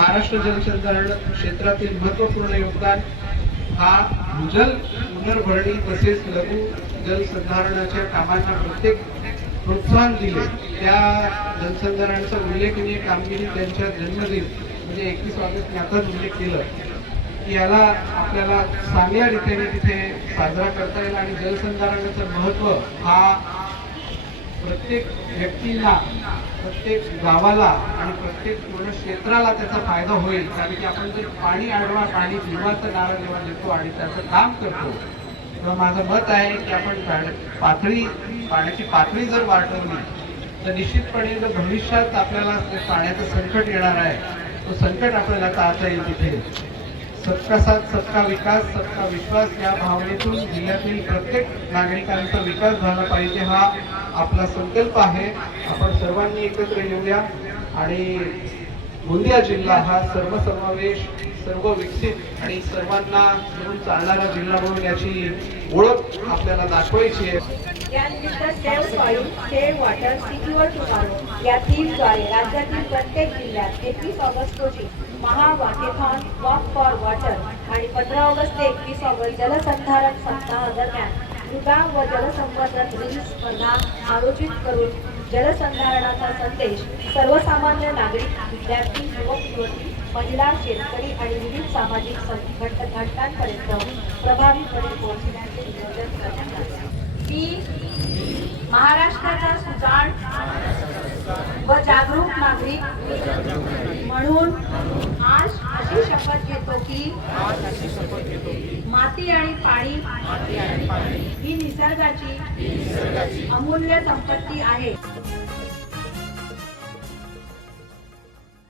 महाराष्ट्र जलसंधारण क्षेत्रातील महत्त्वपूर्ण योगदान हा भूजल पुनर्भरणी तसेच लघु जलसंधारणाच्या कामांना प्रत्येक प्रोत्साहन दिले त्या जलसंधारणाचा उल्लेखनीय कामगिरी त्यांच्या जन्मदिन म्हणजे 21 ऑगस्ट याचाच उल्लेख केलं की याला आपल्याला चांगल्या रीतीने तिथे साजरा करता येईल आणि जलसंधारणाचं महत्त्व हा प्रत्येक व्यक्तीला प्रत्येक गावाला आणि प्रत्येक पूर्ण क्षेत्राला त्याचा फायदा होईल। कारण की आपण जर पाणी अडवा पाणी जीवाचं नारळ जेव्हा देतो आणि त्याचं काम करतो तेव्हा माझं मत आहे की आपण पाण्याची पातळी जर वाढवली तर निश्चितपणे जर भविष्यात आपल्याला पाण्याचं संकट येणार आहे तो संकट आपल्याला टाळता येईल। तिथे सबका साथ सबका विकास सबका विश्वास या भावनेतून जिल्ह्यातील प्रत्येक नागरिकांचा विकास झाला पाहिजे हा आपला संकल्प आहे। आपण सर्वांनी एकत्र येऊया आणि गोंदिया जिल्हा हा सर्वसमावेश सर्व विकसित आणि सर्वांना घेऊन चालणारा जिल्हा म्हणून याची ओळख आपल्याला दाखवायची आहे। यानिमित्त save soil save water secure tomorrow या थीमद्वारे राज्यातील प्रत्येक जिल्ह्यात 21 ऑगस्ट रोजी महावॉकेथॉन वॉक फॉर वॉटर आणि 15 ऑगस्ट ते 21 ऑगस्ट जलसंधारण सप्ताह दरम्यान मृदा व जलसंवर्धन रील स्पर्धा आयोजित करून जलसंधारणाचा संदेश सर्वसामान्य नागरिक विद्यार्थी युवक युवती महिला शेतकरी आणि विविध सामाजिक घटकांपर्यंत प्रभावीपणे पोहोचण्याचे नियोजन करण्यात आले। मी महाराष्ट्राचा सुजाण व जागरूक नागरिक म्हणून आज अशी शपथ घेतो की माती आणि पाणी ही निसर्गाची अमूल्य संपत्ती आहे।